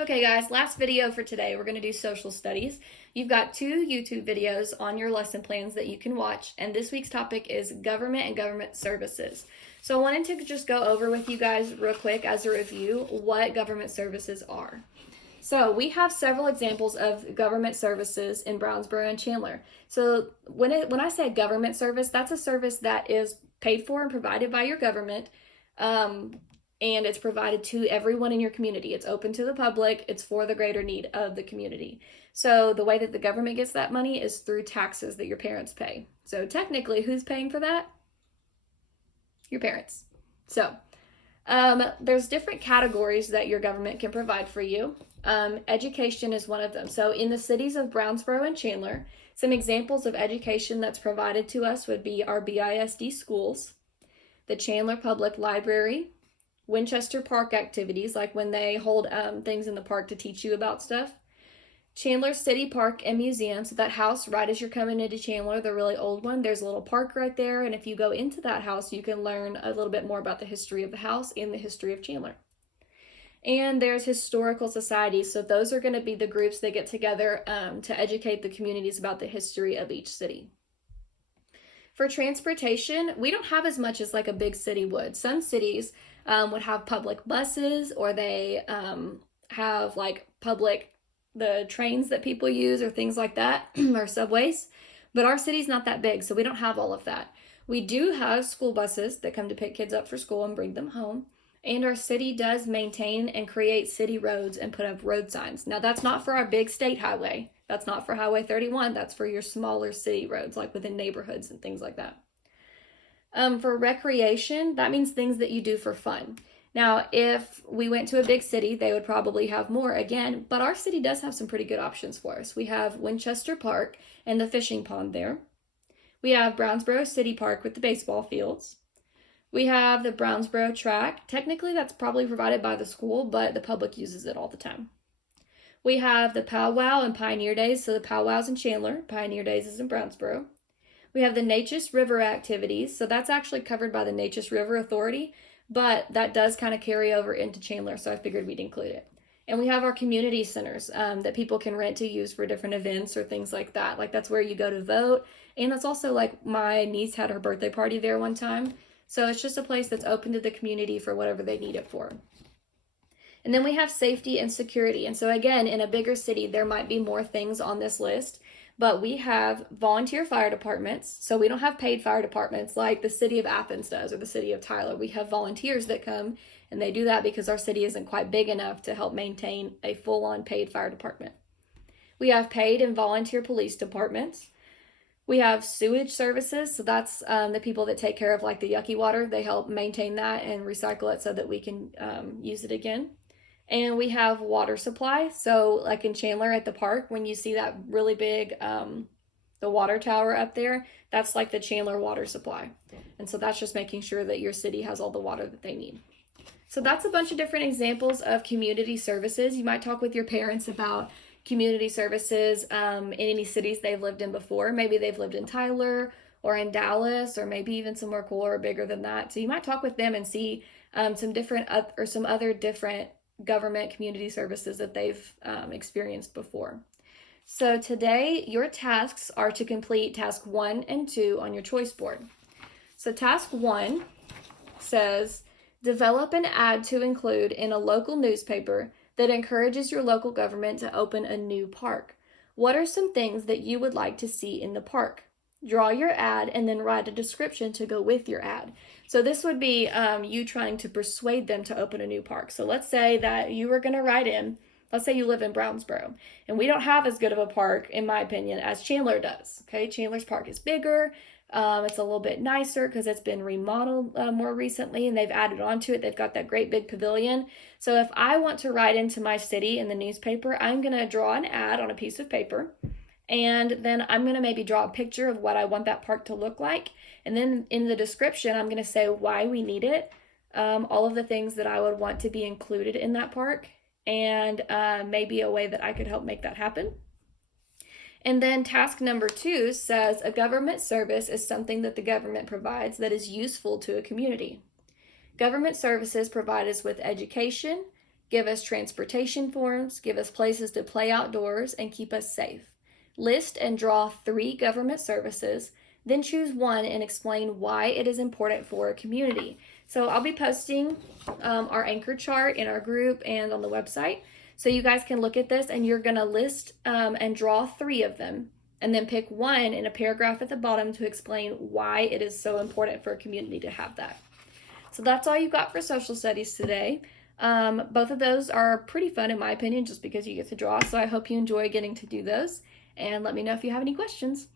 Okay guys, last video for today. We're going to do social studies. You've got 2 YouTube videos on your lesson plans that you can watch, and this week's topic is government and government services. So I wanted to just go over with you guys real quick as a review what government services are. So we have several examples of government services in Brownsboro and Chandler. So when I say government service, that's a service that is paid for and provided by your government. And it's provided to everyone in your community. It's open to the public. It's for the greater need of the community. So the way that the government gets that money is through taxes that your parents pay. So technically, who's paying for that? Your parents. So there's different categories that your government can provide for you. Education is one of them. So in the cities of Brownsboro and Chandler, some examples of education that's provided to us would be our BISD schools, the Chandler Public Library, Winchester Park activities, like when they hold things in the park to teach you about stuff. Chandler City Park and Museum, so that house right as you're coming into Chandler, the really old one, there's a little park right there, and if you go into that house, you can learn a little bit more about the history of the house and the history of Chandler. And there's historical societies, so those are going to be the groups that get together to educate the communities about the history of each city. For transportation, we don't have as much as like a big city would. Some cities would have public buses, or they have like the trains that people use or things like that, or subways. But our city's not that big, so we don't have all of that. We do have school buses that come to pick kids up for school and bring them home. And our city does maintain and create city roads and put up road signs. Now, that's not for our big state highway. That's not for Highway 31. That's for your smaller city roads, like within neighborhoods and things like that. For recreation, that means things that you do for fun. Now, if we went to a big city, they would probably have more again, but our city does have some pretty good options for us. We have Winchester Park and the fishing pond there. We have Brownsboro City Park with the baseball fields. We have the Brownsboro track. Technically, that's probably provided by the school, but the public uses it all the time. We have the Powwow and Pioneer Days. So the Powwow's in Chandler, Pioneer Days is in Brownsboro. We have the Neches River activities. So that's actually covered by the Neches River Authority, but that does kind of carry over into Chandler, so I figured we'd include it. And we have our community centers that people can rent to use for different events or things like that. Like that's where you go to vote. And that's also like my niece had her birthday party there one time. So it's just a place that's open to the community for whatever they need it for. And then we have safety and security. And so again, in a bigger city, there might be more things on this list, but we have volunteer fire departments. So we don't have paid fire departments like the city of Athens does or the city of Tyler. We have volunteers that come, and they do that because our city isn't quite big enough to help maintain a full-on paid fire department. We have paid and volunteer police departments. We have sewage services, so that's the people that take care of like the yucky water. They help maintain that and recycle it so that we can use it again. And we have water supply. So like in Chandler at the park, when you see that really big, the water tower up there, that's like the Chandler water supply. And so that's just making sure that your city has all the water that they need. So that's a bunch of different examples of community services. You might talk with your parents about community services in any cities they've lived in before. Maybe they've lived in Tyler or in Dallas, or maybe even somewhere cooler or bigger than that. So you might talk with them and see some other different government community services that they've experienced before. So today your tasks are to complete task 1 and 2 on your choice board. So task 1 says, develop an ad to include in a local newspaper that encourages your local government to open a new park. What are some things that you would like to see in the park? Draw your ad and then write a description to go with your ad. So this would be you trying to persuade them to open a new park. So let's say that you were going to write in, let's say you live in Brownsboro, and we don't have as good of a park, in my opinion, as Chandler does. Okay, Chandler's park is bigger. It's a little bit nicer because it's been remodeled more recently, and they've added on to it. They've got that great big pavilion. So if I want to write into my city in the newspaper, I'm going to draw an ad on a piece of paper, and then I'm going to maybe draw a picture of what I want that park to look like. And then in the description, I'm going to say why we need it, all of the things that I would want to be included in that park, and maybe a way that I could help make that happen. And then task number 2 says a government service is something that the government provides that is useful to a community. Government services provide us with education, give us transportation forms, give us places to play outdoors, and keep us safe. List and draw 3 government services, then choose one and explain why it is important for a community. So I'll be posting our anchor chart in our group and on the website. So you guys can look at this, and you're going to list and draw 3 of them, and then pick one in a paragraph at the bottom to explain why it is so important for a community to have that. So that's all you've got for social studies today. Both of those are pretty fun in my opinion, just because you get to draw. So I hope you enjoy getting to do those, and let me know if you have any questions.